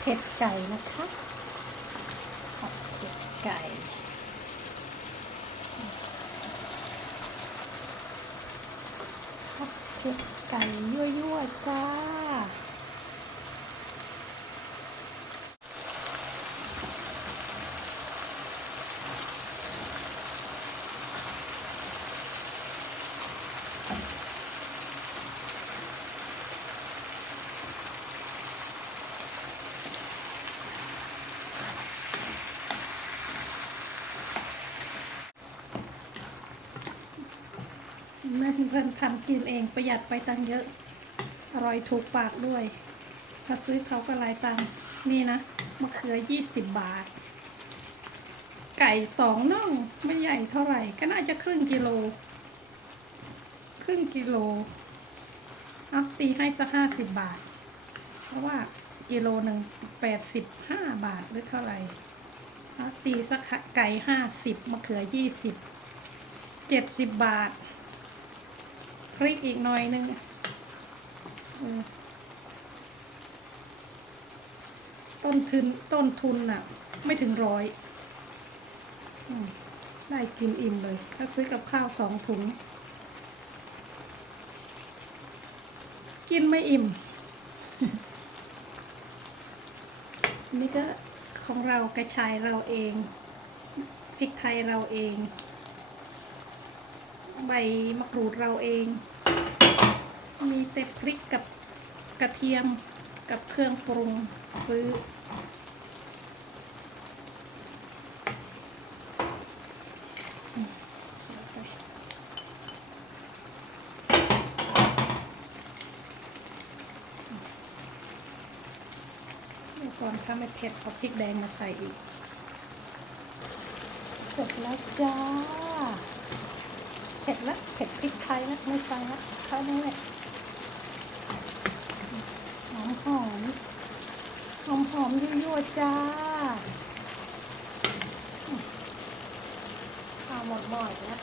เผ็ดไก่นะคะผัดเผ็ดไก่ผัดเผ็ดไก่ยั่วๆจ้า แม่เพื่อนๆทำกินเองประหยัดไปตังเยอะ อร่อยถูกปากด้วย ถ้าซื้อเขาก็หลายตังนี่นะมะเขือยี่สิบบาท ไก่สองน่องไม่ใหญ่เท่าไหร่ ก็น่าจะครึ่งกิโล ครึ่งกิโลเอาตีให้สักห้าสิบบาท เพราะว่ากิโลหนึ่งแปดสิบห้าบาทหรือเท่าไหร่เอาตีสักไก่ห้าสิบมะเขือยี่สิบเจ็ดสิบบาท พริกอีกหน่อยนึงต้นทุนต้นทุนน่ะ ไม่ถึงร้อยอได้กินอิ่มเลยถ้าซื้อกับข้าวสองถุง กินไม่อิ่ม นี่ก็ของเรากระชายเราเองพริกไทยเราเอง ใบมะกรูดเราเอง มีแต่พริกกับกระเทียมกับเครื่องปรุงซื้อ ก่อนถ้าไม่เผ็ดเอาพริกแดงมาใส่อีก เสร็จแล้วจ้า เผ็ดละเผ็ดพริกไทยละไม่ ใส่ละเท่านั้นแหละหอมหอมหอมหอมยั่วๆจ้าข้าวหมดหม้ออีกแล้ว